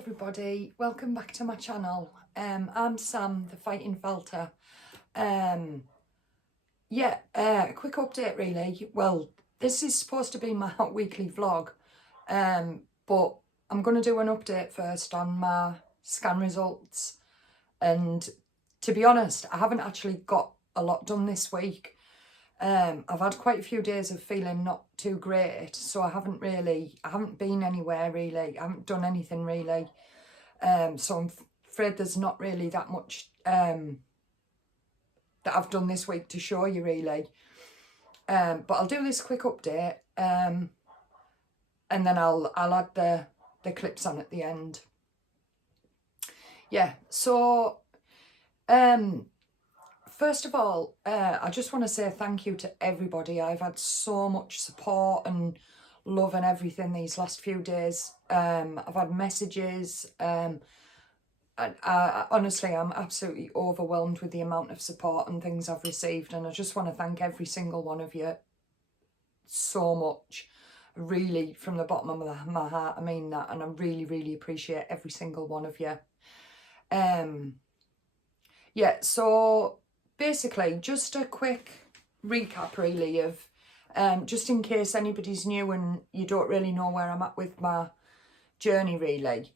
everybody, welcome back to my channel. I'm Sam, the Fighting Felter. A quick update really. Well, this is supposed to be my weekly vlog, but I'm going to do an update first on my scan results. And to be honest, I haven't actually got a lot done this week. I've had quite a few days of feeling not too great, so I haven't been anywhere really, I haven't done anything really. So I'm afraid there's not really that much that I've done this week to show you really. But I'll do this quick update, and then I'll add the clips on at the end. Yeah, so first of all, I just want to say thank you to everybody. I've had so much support and love and everything these last few days. I've had messages. I honestly, I'm absolutely overwhelmed with the amount of support and things I've received. And I just want to thank every single one of you so much. Really, from the bottom of my heart, I mean that. And I really, really appreciate every single one of you. Yeah, so basically, just a quick recap really of, just in case anybody's new and you don't really know where I'm at with my journey really.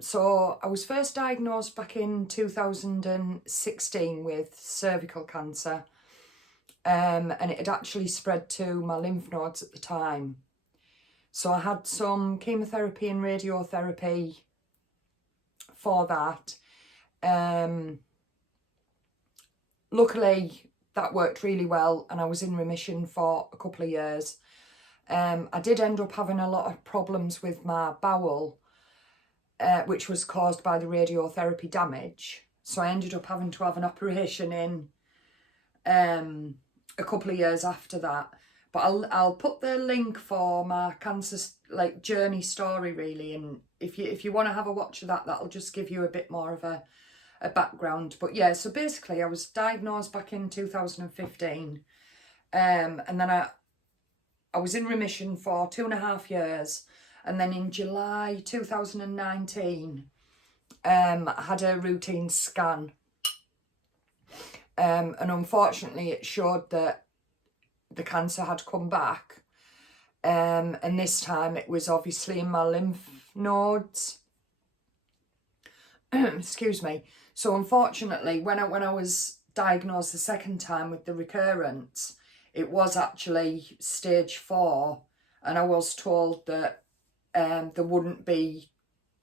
So I was first diagnosed back in 2016 with cervical cancer, and it had actually spread to my lymph nodes at the time. So I had some chemotherapy and radiotherapy for that. Luckily, that worked really well and I was in remission for a couple of years. I did end up having a lot of problems with my bowel, which was caused by the radiotherapy damage. So I ended up having to have an operation in a couple of years after that. But I'll put the link for my cancer journey story really, and if you want to have a watch of that, that'll just give you a bit more of a background. But yeah, so basically I was diagnosed back in 2015, and then I was in remission for 2.5 years, and then in July 2019 I had a routine scan, and unfortunately it showed that the cancer had come back, and this time it was obviously in my lymph nodes. Excuse me. So unfortunately, when I was diagnosed the second time with the recurrence, it was actually stage 4, and I was told that they wouldn't be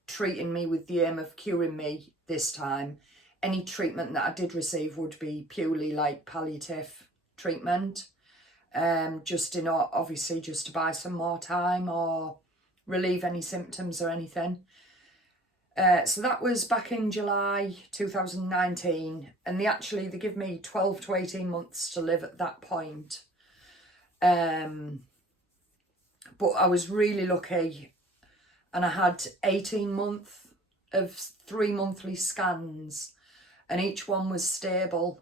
treating me with the aim of curing me this time. Any treatment that I did receive would be purely like palliative treatment, obviously just to buy some more time or relieve any symptoms or anything. So that was back in July 2019, and they give me 12 to 18 months to live at that point. But I was really lucky, and I had 18 months of 3 monthly scans, and each one was stable.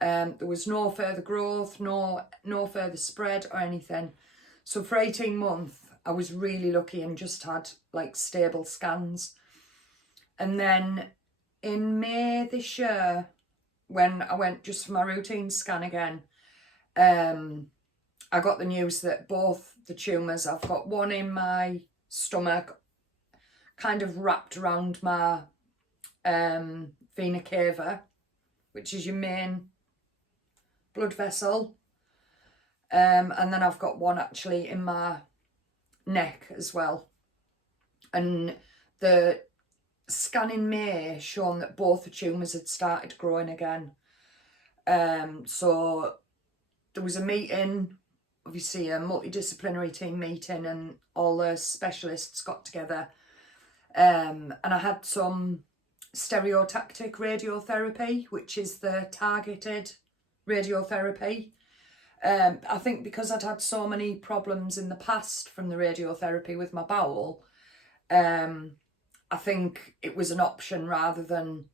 There was no further growth, no further spread or anything. So for 18 months, I was really lucky and just had like stable scans. And then in May this year, when I went just for my routine scan again, I got the news that both the tumours, I've got one in my stomach, kind of wrapped around my vena cava, which is your main blood vessel. And then I've got one actually in my neck as well. And the scan in May shown that both the tumours had started growing again. So there was a meeting, obviously a multidisciplinary team meeting, and all the specialists got together, and I had some stereotactic radiotherapy, which is the targeted radiotherapy. I think because I'd had so many problems in the past from the radiotherapy with my bowel, I think it was an option rather than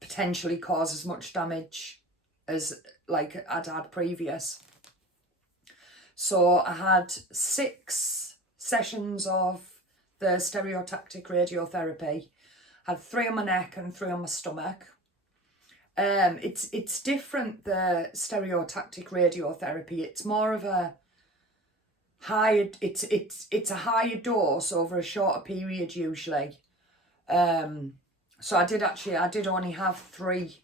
potentially cause as much damage as like I'd had previous. So I had 6 sessions of the stereotactic radiotherapy. I had 3 on my neck and 3 on my stomach. It's different, the stereotactic radiotherapy. It's more of a higher, it's a higher dose over a shorter period usually. So I did only have three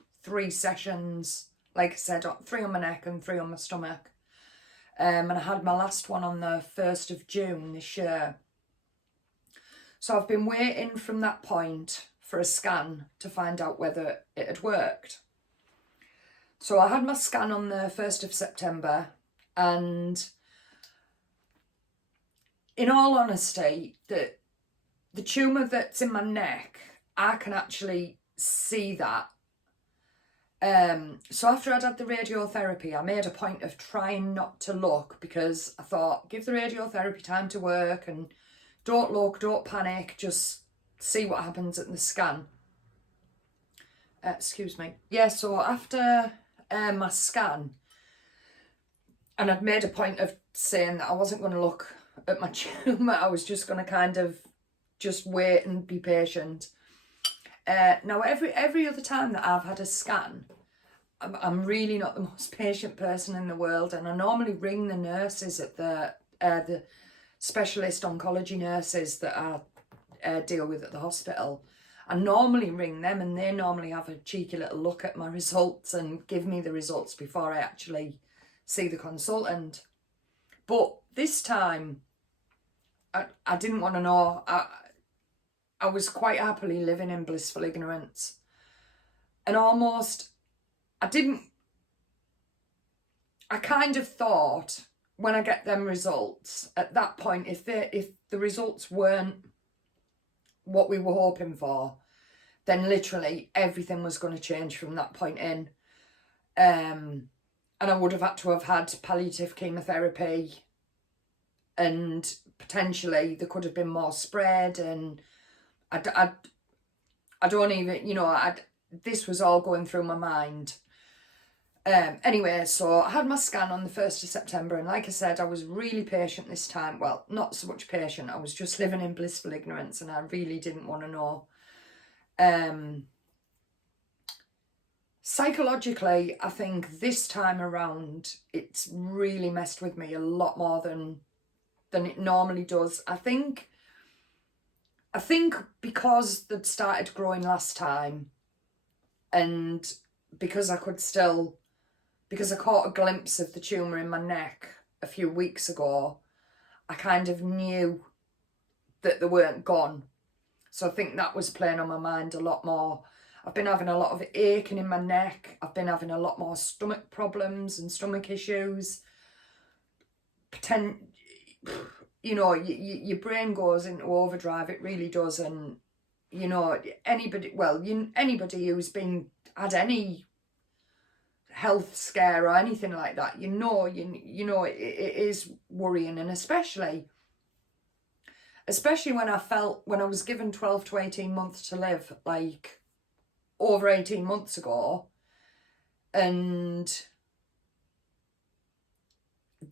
sessions, like I said, 3 on my neck and 3 on my stomach. And I had my last one on the 1st of June this year. So I've been waiting from that point for a scan to find out whether it had worked. So I had my scan on the 1st of September, and in all honesty, the tumour that's in my neck, I can actually see that. So after I'd had the radiotherapy, I made a point of trying not to look, because I thought, give the radiotherapy time to work and don't look, don't panic, just see what happens at the scan. Excuse me. Yeah, so after my scan, and I'd made a point of saying that I wasn't going to look at my tumour, I was just going to kind of just wait and be patient. Now, every other time that I've had a scan, I'm really not the most patient person in the world, and I normally ring the nurses at the specialist oncology nurses that I deal with at the hospital. I normally ring them, and they normally have a cheeky little look at my results and give me the results before I actually see the consultant. But this time, I didn't want to know. I was quite happily living in blissful ignorance. And almost, I kind of thought, when I get them results, at that point, if the results weren't what we were hoping for, then literally everything was going to change from that point in. And I would have had to have had palliative chemotherapy, and potentially there could have been more spread, and I don't even, this was all going through my mind. Anyway, so I had my scan on the 1st of September, and like I said, I was really patient this time. Well, not so much patient, I was just living in blissful ignorance, and I really didn't want to know. Psychologically, I think this time around, it's really messed with me a lot more than it normally does. I think because they'd started growing last time, and because I caught a glimpse of the tumour in my neck a few weeks ago, I kind of knew that they weren't gone. So I think that was playing on my mind a lot more. I've been having a lot of aching in my neck. I've been having a lot more stomach problems and stomach issues. Your brain goes into overdrive, it really does. And, anybody who's had any health scare or anything like that, it is worrying. And especially when I was given 12 to 18 months to live, like over 18 months ago, and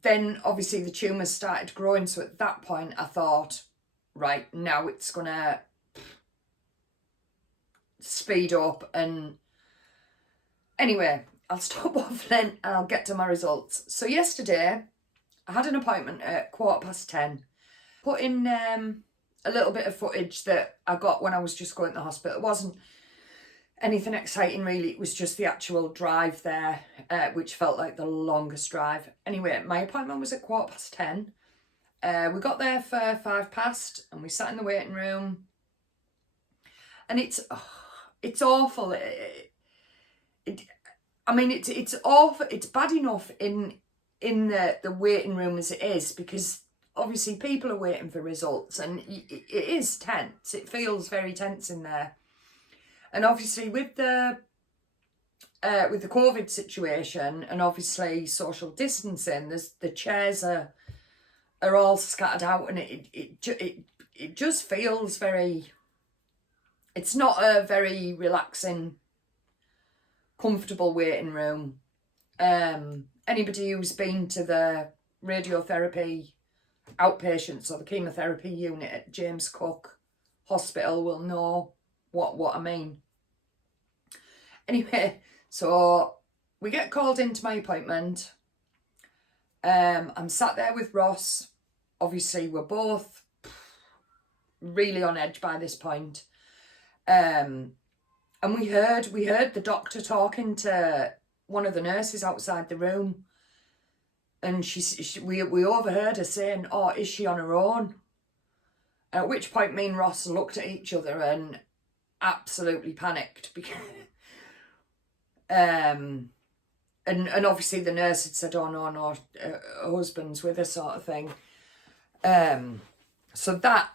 then obviously the tumours started growing. So at that point I thought, right, now it's gonna speed up. And anyway, I'll stop waffling and I'll get to my results. So yesterday I had an appointment at 10:15. Put in a little bit of footage that I got when I was just going to the hospital. It wasn't anything exciting really, it was just the actual drive there, which felt like the longest drive. Anyway, my appointment was at 10:15. We got there for 5 past, and we sat in the waiting room, and it's awful. It's awful. It's bad enough in the waiting room as it is, because obviously people are waiting for results, and it is tense. It feels very tense in there. And obviously with the COVID situation, and obviously social distancing, the chairs are all scattered out, and it just feels very. It's not a very relaxing, comfortable waiting room. Anybody who's been to the radiotherapy outpatients, so the chemotherapy unit at James Cook Hospital will know what I mean. Anyway, so we get called into my appointment. I'm sat there with Ross. Obviously, we're both really on edge by this point. And we heard the doctor talking to one of the nurses outside the room. And we overheard her saying, "Oh, is she on her own?" At which point me and Ross looked at each other and absolutely panicked because and obviously the nurse had said, "Oh no, her husband's with her," sort of thing. So that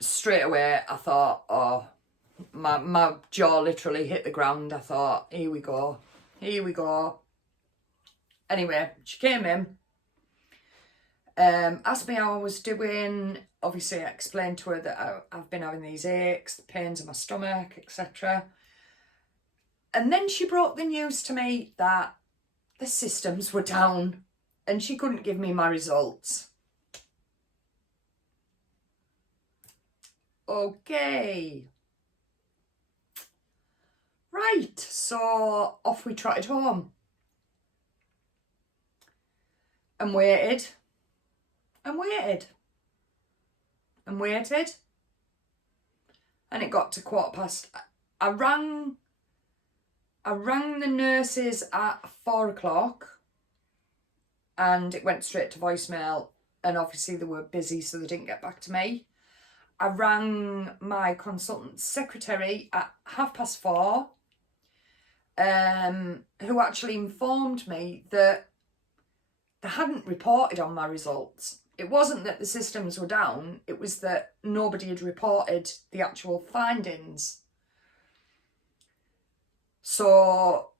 straight away I thought, oh, my jaw literally hit the ground. I thought, here we go. Anyway, she came in, asked me how I was doing. Obviously, I explained to her that I've been having these aches, the pains in my stomach, etc. And then she brought the news to me that the systems were down and she couldn't give me my results. Okay. Right, so off we trotted home. And waited. And it got to 1:15. I rang the nurses at 4:00 and it went straight to voicemail, and obviously they were busy, so they didn't get back to me. I rang my consultant secretary at 4:30, who actually informed me that they hadn't reported on my results. It wasn't that the systems were down, it was that nobody had reported the actual findings. So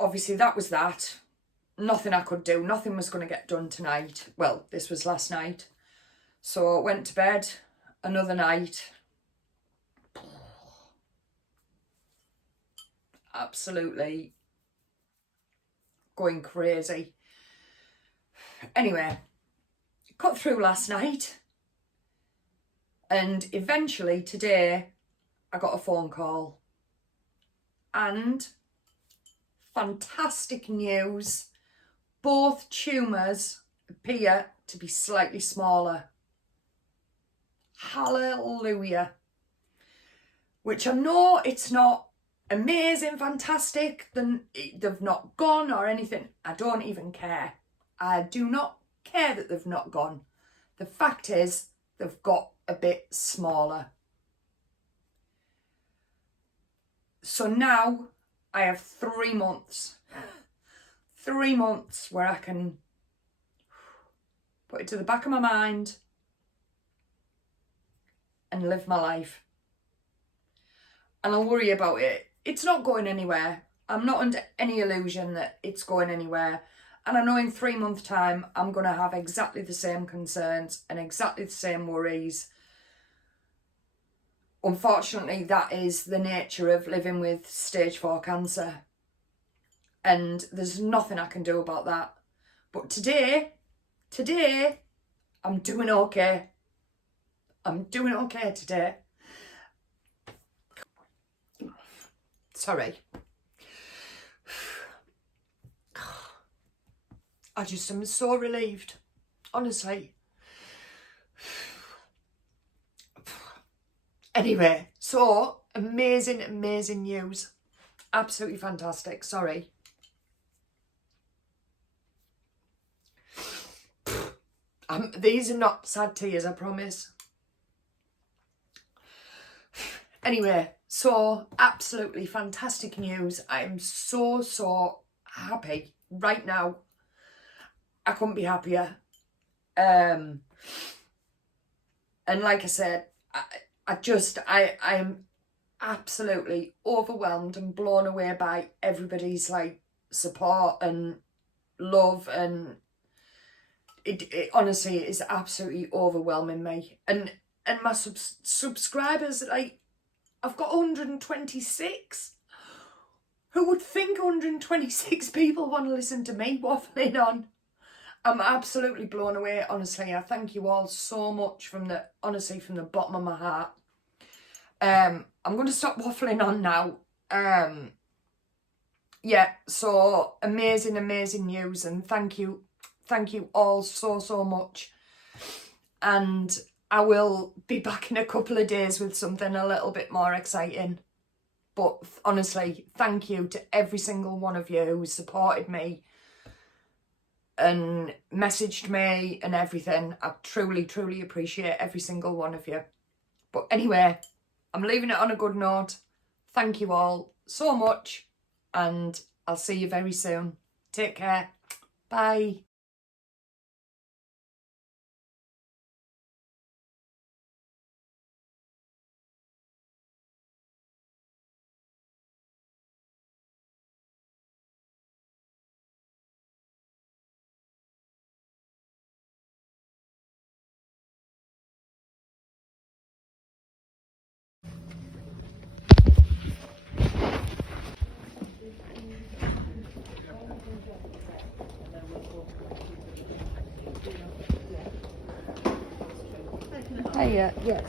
obviously that was that. Nothing I could do, nothing was going to get done tonight. Well, this was last night. So I went to bed another night. Absolutely going crazy. Anyway, cut through last night, and eventually today I got a phone call, and fantastic news, both tumours appear to be slightly smaller. Hallelujah. Which I know it's not amazing, fantastic, they've not gone or anything. I don't even care. I do not care that they've not gone. The fact is, they've got a bit smaller. So now I have 3 months. 3 months where I can put it to the back of my mind and live my life. And I'll worry about it. It's not going anywhere. I'm not under any illusion that it's going anywhere. And I know in 3 months' time, I'm going to have exactly the same concerns and exactly the same worries. Unfortunately, that is the nature of living with stage 4 cancer. And there's nothing I can do about that. But today, I'm doing okay. I'm doing okay today. Sorry. I just am so relieved, honestly. Anyway, so amazing news. Absolutely fantastic. Sorry. These are not sad tears, I promise. Anyway, so absolutely fantastic news. I am so happy right now. I couldn't be happier. And like I said, I am absolutely overwhelmed and blown away by everybody's support and love, and it honestly is absolutely overwhelming me. And my subscribers, I've got 126. Who would think 126 people want to listen to me waffling on? I'm absolutely blown away, honestly. I thank you all so much from the bottom of my heart. I'm going to stop waffling on now. Yeah, so amazing news, and thank you all so much. And I will be back in a couple of days with something a little bit more exciting. But honestly, thank you to every single one of you who supported me and messaged me and everything. I truly appreciate every single one of you. But anyway, I'm leaving it on a good note. Thank you all so much, and I'll see you very soon. Take care. Bye. Hey, yeah,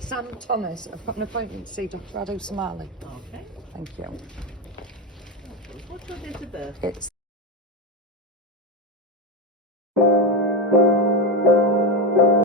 Sam Thomas. I've got an appointment to see Dr. Adu Somali. Okay. Thank you. What's your date of birth? It's